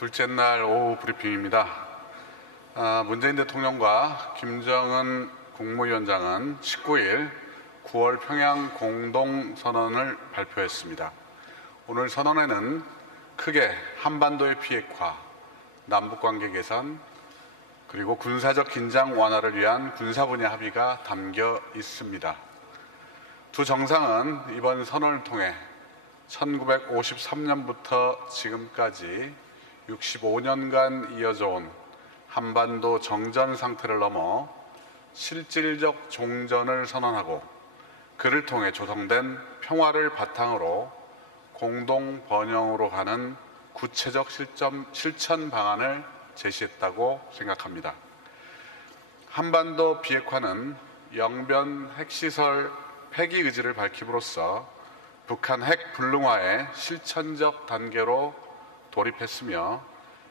둘째 날 오후 브리핑입니다. 문재인 대통령과 김정은 국무위원장은 19일 9월 평양 공동선언을 발표했습니다. 오늘 선언에는 크게 한반도의 비핵화, 남북관계 개선, 그리고 군사적 긴장 완화를 위한 군사 분야 합의가 담겨 있습니다. 두 정상은 이번 선언을 통해 1953년부터 지금까지 65년간 이어져 온 한반도 정전 상태를 넘어 실질적 종전을 선언하고 그를 통해 조성된 평화를 바탕으로 공동 번영으로 가는 구체적 실천 방안을 제시했다고 생각합니다. 한반도 비핵화는 영변 핵시설 폐기 의지를 밝힘으로써 북한 핵 불능화의 실천적 단계로 돌입했으며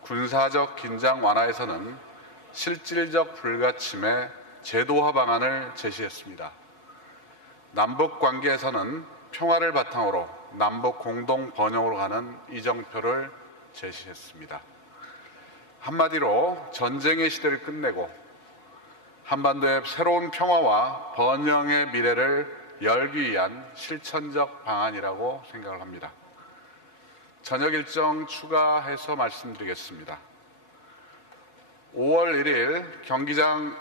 군사적 긴장 완화에서는 실질적 불가침의 제도화 방안을 제시했습니다. 남북 관계에서는 평화를 바탕으로 남북 공동 번영으로 가는 이정표를 제시했습니다. 한마디로 전쟁의 시대를 끝내고 한반도의 새로운 평화와 번영의 미래를 열기 위한 실천적 방안이라고 생각을 합니다. 저녁 일정 추가해서 말씀드리겠습니다. 5월 1일 경기장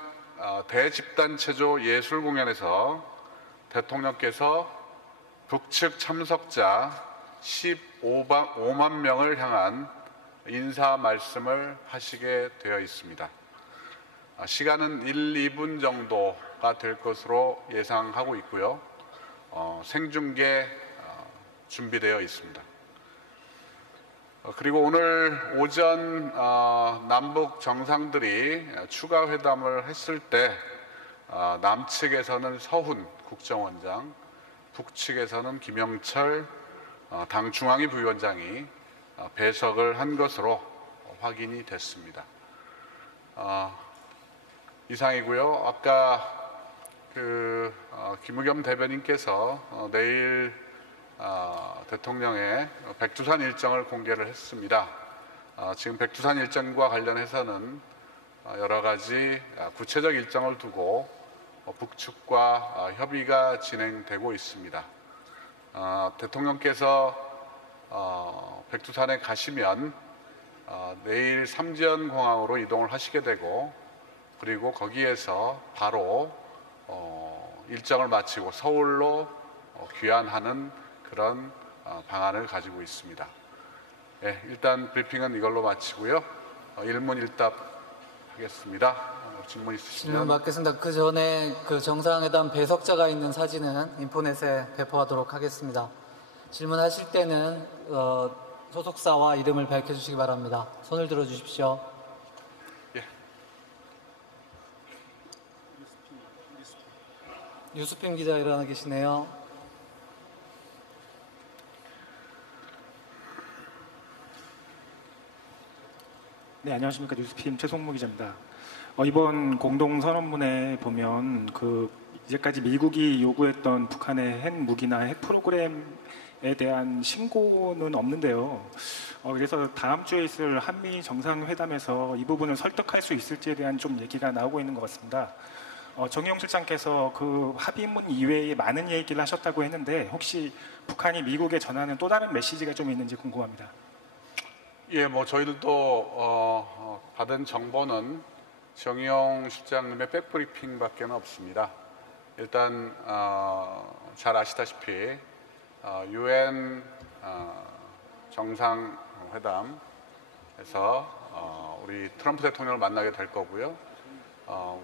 대집단체조 예술공연에서 대통령께서 북측 참석자 15만 명을 향한 인사 말씀을 하시게 되어 있습니다. 시간은 1, 2분 정도가 될 것으로 예상하고 있고요. 생중계 준비되어 있습니다. 그리고 오늘 오전 남북 정상들이 추가 회담을 했을 때 남측에서는 서훈 국정원장, 북측에서는 김영철 당 중앙위 부위원장이 배석을 한 것으로 확인이 됐습니다. 이상이고요. 아까 김의겸 대변인께서 내일 대통령의 백두산 일정을 공개를 했습니다. 지금 백두산 일정과 관련해서는 여러 가지 구체적 일정을 두고 북측과 협의가 진행되고 있습니다. 대통령께서 백두산에 가시면 내일 삼지연공항으로 이동을 하시게 되고 그리고 거기에서 바로 일정을 마치고 서울로 귀환하는 그런 방안을 가지고 있습니다. 네, 일단 브리핑은 이걸로 마치고요. 일문일답 하겠습니다. 질문 있으시면. 질문 받겠습니다. 그 전에 그 정상회담 배석자가 있는 사진은 인포넷에 배포하도록 하겠습니다. 질문하실 때는 소속사와 이름을 밝혀주시기 바랍니다. 손을 들어주십시오. 예. 유수필 기자 일어나 계시네요. 네, 안녕하십니까. 뉴스피임 최송무 기자입니다. 이번 공동선언문에 보면 이제까지 미국이 요구했던 북한의 핵 무기나 핵 프로그램에 대한 신고는 없는데요. 그래서 다음 주에 있을 한미 정상회담에서 이 부분을 설득할 수 있을지에 대한 좀 얘기가 나오고 있는 것 같습니다. 정의용 실장께서 그 합의문 이외에 많은 얘기를 하셨다고 했는데 혹시 북한이 미국에 전하는 또 다른 메시지가 좀 있는지 궁금합니다. 예, 저희들도 받은 정보는 정의용 실장님의 백브리핑밖에 없습니다. 일단 잘 아시다시피 UN 정상회담에서 우리 트럼프 대통령을 만나게 될 거고요.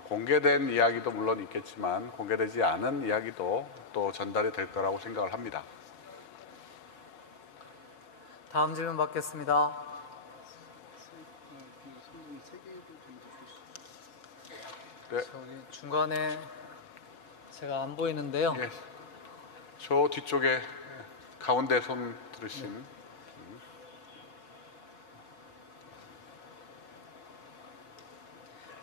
공개된 이야기도 물론 있겠지만 공개되지 않은 이야기도 또 전달이 될 거라고 생각을 합니다. 다음 질문 받겠습니다. 네. 저기 중간에 제가 안 보이는데요. 예, 저 뒤쪽에 가운데 손 들으신.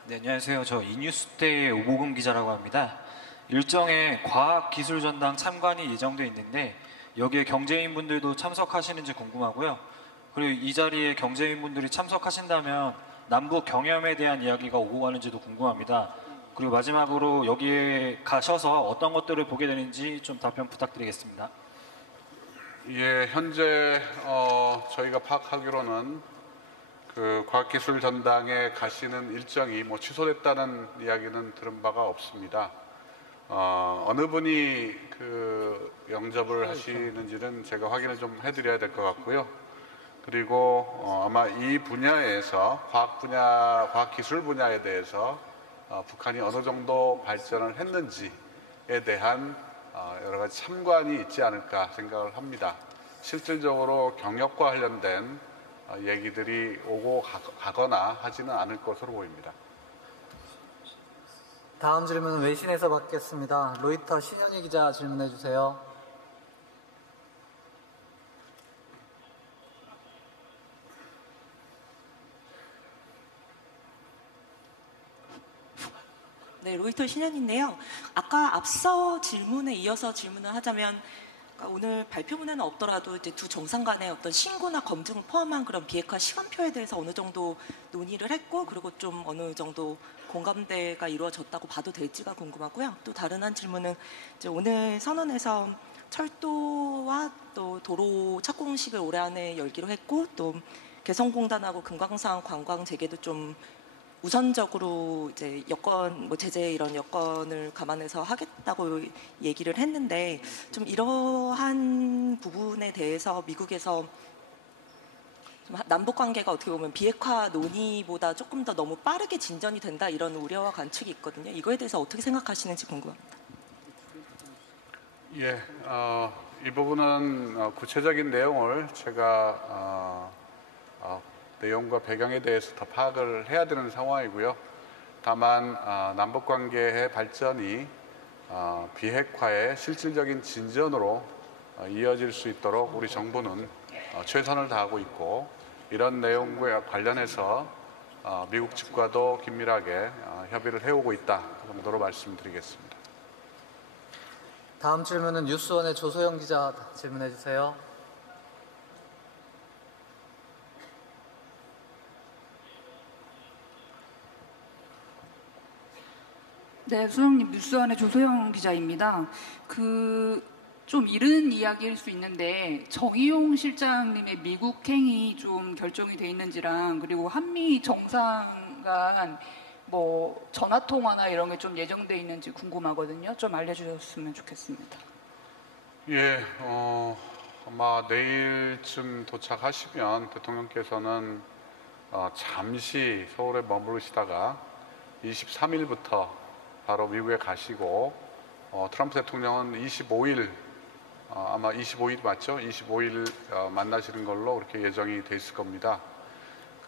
네, 안녕하세요. 저 이뉴스데이 오보금 기자라고 합니다. 일정에 과학기술전당 참관이 예정돼 있는데 여기에 경제인분들도 참석하시는지 궁금하고요. 그리고 이 자리에 경제인분들이 참석하신다면 남북 경협에 대한 이야기가 오고 가는지도 궁금합니다. 그리고 마지막으로 여기에 가셔서 어떤 것들을 보게 되는지 좀 답변 부탁드리겠습니다. 예, 현재 저희가 파악하기로는 그 과학기술 전당에 가시는 일정이 뭐 취소됐다는 이야기는 들은 바가 없습니다. 어느 분이 그 영접을 하시는지는 제가 확인을 좀 해드려야 될 것 같고요. 그리고 아마 이 분야에서 과학기술 분야에 대해서 북한이 어느 정도 발전을 했는지에 대한 여러 가지 참관이 있지 않을까 생각을 합니다. 실질적으로 경협과 관련된 얘기들이 오고 가거나 하지는 않을 것으로 보입니다. 다음 질문은 외신에서 받겠습니다. 로이터 신현희 기자 질문해 주세요. 네, 로이터 신현인데요. 아까 앞서 질문에 이어서 질문을 하자면 오늘 발표문에는 없더라도 이제 두 정상 간의 어떤 신고나 검증을 포함한 그런 비핵화 시간표에 대해서 어느 정도 논의를 했고 그리고 좀 어느 정도 공감대가 이루어졌다고 봐도 될지가 궁금하고요. 또 다른 한 질문은 이제 오늘 선언에서 철도와 또 도로 착공식을 올해 안에 열기로 했고 또 개성공단하고 금강산 관광 재개도 좀 우선적으로 이제 여건 뭐 제재 이런 여건을 감안해서 하겠다고 얘기를 했는데 좀 이러한 부분에 대해서 미국에서 좀 남북 관계가 어떻게 보면 비핵화 논의보다 조금 더 너무 빠르게 진전이 된다 이런 우려와 관측이 있거든요. 이거에 대해서 어떻게 생각하시는지 궁금합니다. 예, 이 부분은 구체적인 내용을 제가 내용과 배경에 대해서 더 파악을 해야 되는 상황이고요. 다만 남북관계의 발전이 비핵화의 실질적인 진전으로 이어질 수 있도록 우리 정부는 최선을 다하고 있고 이런 내용과 관련해서 미국 측과도 긴밀하게 협의를 해오고 있다 정도로 말씀드리겠습니다. 다음 질문은 뉴스원의 조소영 기자 질문해 주세요. 네, 소영님 뉴스원의 조소영 기자입니다. 좀 이른 이야기일 수 있는데 정의용 실장님의 미국 행이 좀 결정이 돼 있는지랑 그리고 한미 정상 간 뭐 전화 통화나 이런 게 좀 예정돼 있는지 궁금하거든요. 좀 알려주셨으면 좋겠습니다. 예, 아마 내일쯤 도착하시면 대통령께서는 잠시 서울에 머무르시다가 23일부터 바로 미국에 가시고 트럼프 대통령은 25일 아마 25일 맞죠? 25일 만나시는 걸로 그렇게 예정이 돼 있을 겁니다.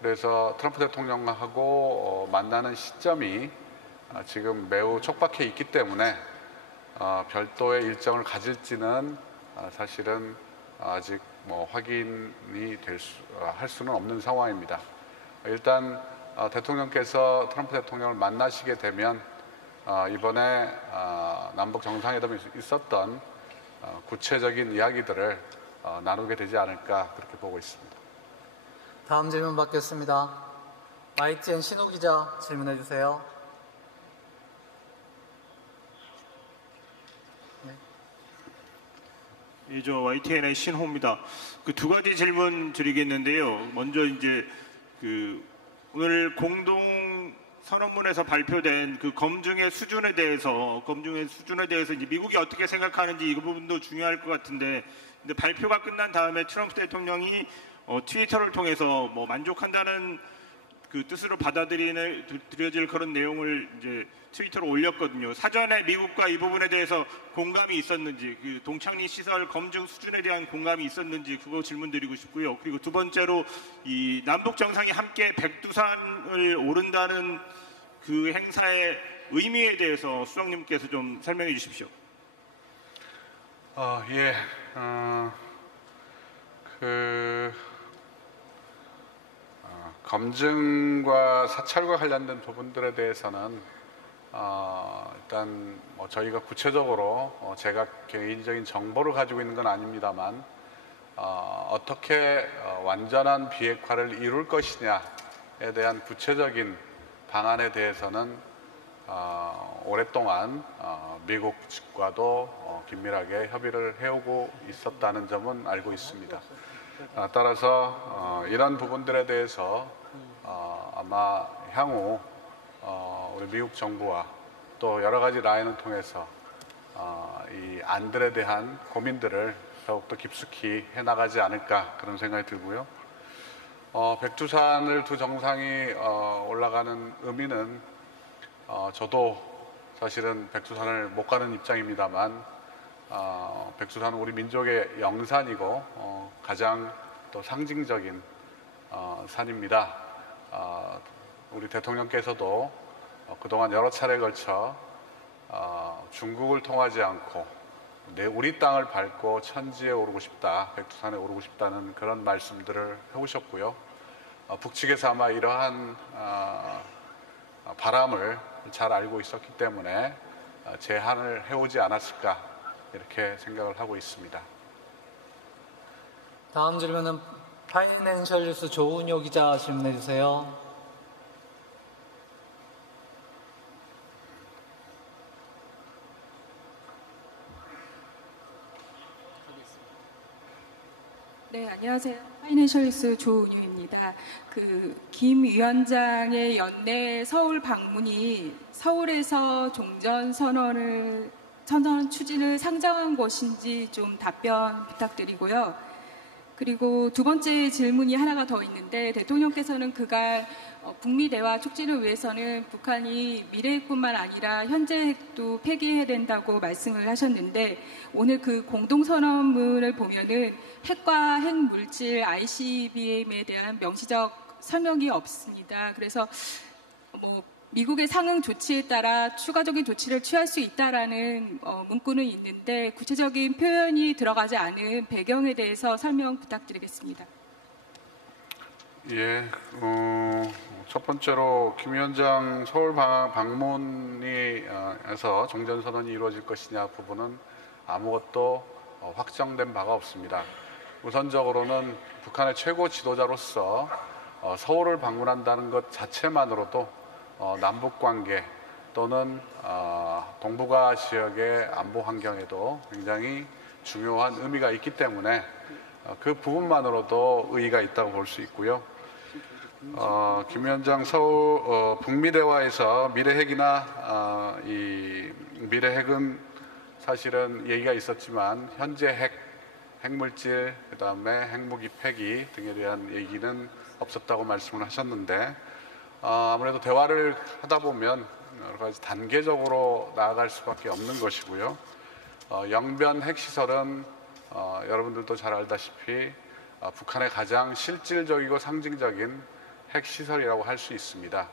그래서 트럼프 대통령하고 만나는 시점이 지금 매우 촉박해 있기 때문에 별도의 일정을 가질지는 사실은 아직 뭐 확인이 할 수는 없는 상황입니다. 일단 대통령께서 트럼프 대통령을 만나시게 되면 이번에 남북 정상회담에 있었던 구체적인 이야기들을 나누게 되지 않을까 그렇게 보고 있습니다. 다음 질문 받겠습니다. YTN 신호 기자 질문해 주세요. 예, 저 YTN의 신호입니다. 그 두 가지 질문 드리겠는데요. 먼저 이제 오늘 공동 선언문에서 발표된 그 검증의 수준에 대해서 이제 미국이 어떻게 생각하는지 이 부분도 중요할 것 같은데, 근데 발표가 끝난 다음에 트럼프 대통령이 트위터를 통해서 뭐 만족한다는 그 뜻으로 받아들여질 그런 내용을 이제 트위터로 올렸거든요. 사전에 미국과 이 부분에 대해서 공감이 있었는지, 그 동창리 시설 검증 수준에 대한 공감이 있었는지 그거 질문드리고 싶고요. 그리고 두 번째로 이 남북 정상이 함께 백두산을 오른다는 그 행사의 의미에 대해서 수석님께서 좀 설명해 주십시오. 예, 검증과 사찰과 관련된 부분들에 대해서는 일단 저희가 구체적으로 제가 개인적인 정보를 가지고 있는 건 아닙니다만 어떻게 완전한 비핵화를 이룰 것이냐에 대한 구체적인 방안에 대해서는 오랫동안 미국 측과도 긴밀하게 협의를 해오고 있었다는 점은 알고 있습니다. 따라서 이런 부분들에 대해서 아마 향후 우리 미국 정부와 또 여러 가지 라인을 통해서 이 안들에 대한 고민들을 더욱더 깊숙이 해나가지 않을까 그런 생각이 들고요. 백두산을 두 정상이 올라가는 의미는 저도 사실은 백두산을 못 가는 입장입니다만 백두산은 우리 민족의 영산이고 가장 또 상징적인 산입니다. 우리 대통령께서도 그동안 여러 차례에 걸쳐 중국을 통하지 않고 우리 땅을 밟고 천지에 오르고 싶다, 백두산에 오르고 싶다는 그런 말씀들을 해오셨고요. 북측에서 아마 이러한 바람을 잘 알고 있었기 때문에 제한을 해오지 않았을까 이렇게 생각을 하고 있습니다. 다음 질문은 파이낸셜 뉴스 조은효 기자 질문해 주세요. 네, 안녕하세요. 파이낸셜뉴스 조은유입니다. 김 위원장의 연내 서울 방문이 서울에서 종전 선언 추진을 상정한 것인지 좀 답변 부탁드리고요. 그리고 두 번째 질문이 하나가 더 있는데, 대통령께서는 그간 북미 대화 촉진을 위해서는 북한이 미래 핵뿐만 아니라 현재 핵도 폐기해야 된다고 말씀을 하셨는데, 오늘 그 공동선언문을 보면은 핵과 핵물질 ICBM에 대한 명시적 설명이 없습니다. 그래서 미국의 상응 조치에 따라 추가적인 조치를 취할 수 있다라는 문구는 있는데, 구체적인 표현이 들어가지 않은 배경에 대해서 설명 부탁드리겠습니다. 예, 첫 번째로 김 위원장 서울 방문에서 종전선언이 이루어질 것이냐 부분은 아무것도 확정된 바가 없습니다. 우선적으로는 북한의 최고 지도자로서 서울을 방문한다는 것 자체만으로도 남북관계 또는 동북아 지역의 안보 환경에도 굉장히 중요한 의미가 있기 때문에 그 부분만으로도 의의가 있다고 볼 수 있고요. 김 위원장 서울 북미 대화에서 미래 핵이나 이 미래 핵은 사실은 얘기가 있었지만 현재 핵물질, 그다음에 핵무기 폐기 등에 대한 얘기는 없었다고 말씀을 하셨는데, 아무래도 대화를 하다 보면 여러 가지 단계적으로 나아갈 수밖에 없는 것이고요. 영변 핵시설은 여러분들도 잘 알다시피 북한의 가장 실질적이고 상징적인 핵시설이라고 할 수 있습니다.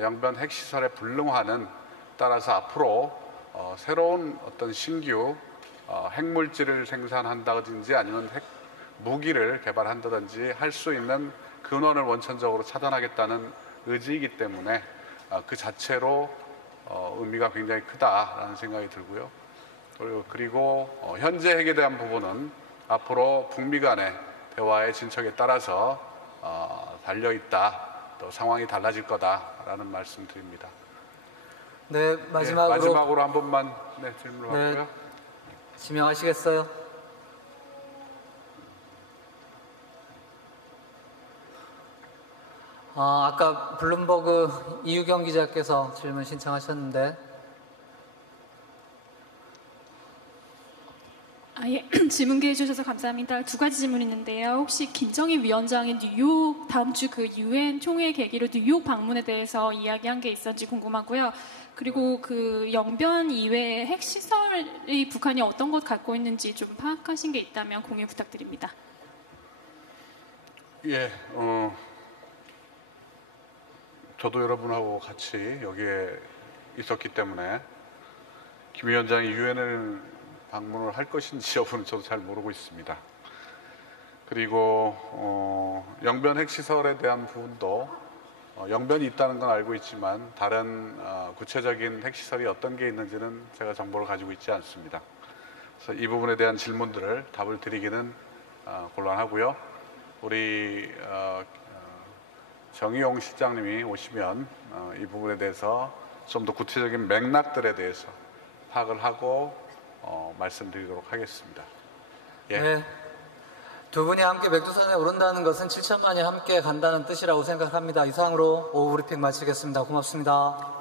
영변 핵시설의 불능화는 따라서 앞으로 새로운 어떤 신규 핵물질을 생산한다든지 아니면 핵무기를 개발한다든지 할 수 있는 근원을 원천적으로 차단하겠다는 의지이기 때문에 그 자체로 의미가 굉장히 크다라는 생각이 들고요. 그리고 현재 핵에 대한 부분은 앞으로 북미 간의 대화의 진척에 따라서 달려있다, 또 상황이 달라질 거다라는 말씀 드립니다. 네, 마지막으로 한 번만 질문을 받고요. 지명하시겠어요? 아까 블룸버그 이유경 기자께서 질문 신청하셨는데. 예, 질문 기회 주셔서 감사합니다. 두 가지 질문 있는데요. 혹시 김정희 위원장이 뉴욕 다음 주 그 UN 총회 계기로 뉴욕 방문에 대해서 이야기한 게 있었는지 궁금하고요. 그리고 그 영변 이외에 핵시설이 북한이 어떤 것 갖고 있는지 좀 파악하신 게 있다면 공유 부탁드립니다. 예, 저도 여러분하고 같이 여기에 있었기 때문에 김 위원장이 유엔을 방문을 할 것인지 여부는 저도 잘 모르고 있습니다. 그리고 영변 핵시설에 대한 부분도 영변이 있다는 건 알고 있지만 다른 구체적인 핵시설이 어떤 게 있는지는 제가 정보를 가지고 있지 않습니다. 그래서 이 부분에 대한 질문들을 답을 드리기는 곤란하고요. 우리 정의용 실장님이 오시면 이 부분에 대해서 좀 더 구체적인 맥락들에 대해서 파악을 하고 말씀드리도록 하겠습니다. 예. 네. 두 분이 함께 백두산에 오른다는 것은 7천만이 함께 간다는 뜻이라고 생각합니다. 이상으로 오후 브리핑 마치겠습니다. 고맙습니다.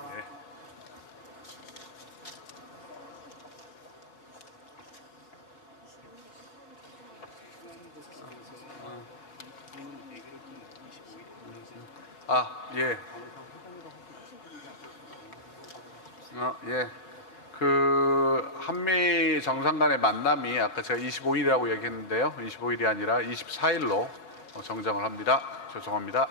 예. 예. 그 한미 정상 간의 만남이 아까 제가 25일이라고 얘기했는데요. 25일이 아니라 24일로 정정을 합니다. 죄송합니다.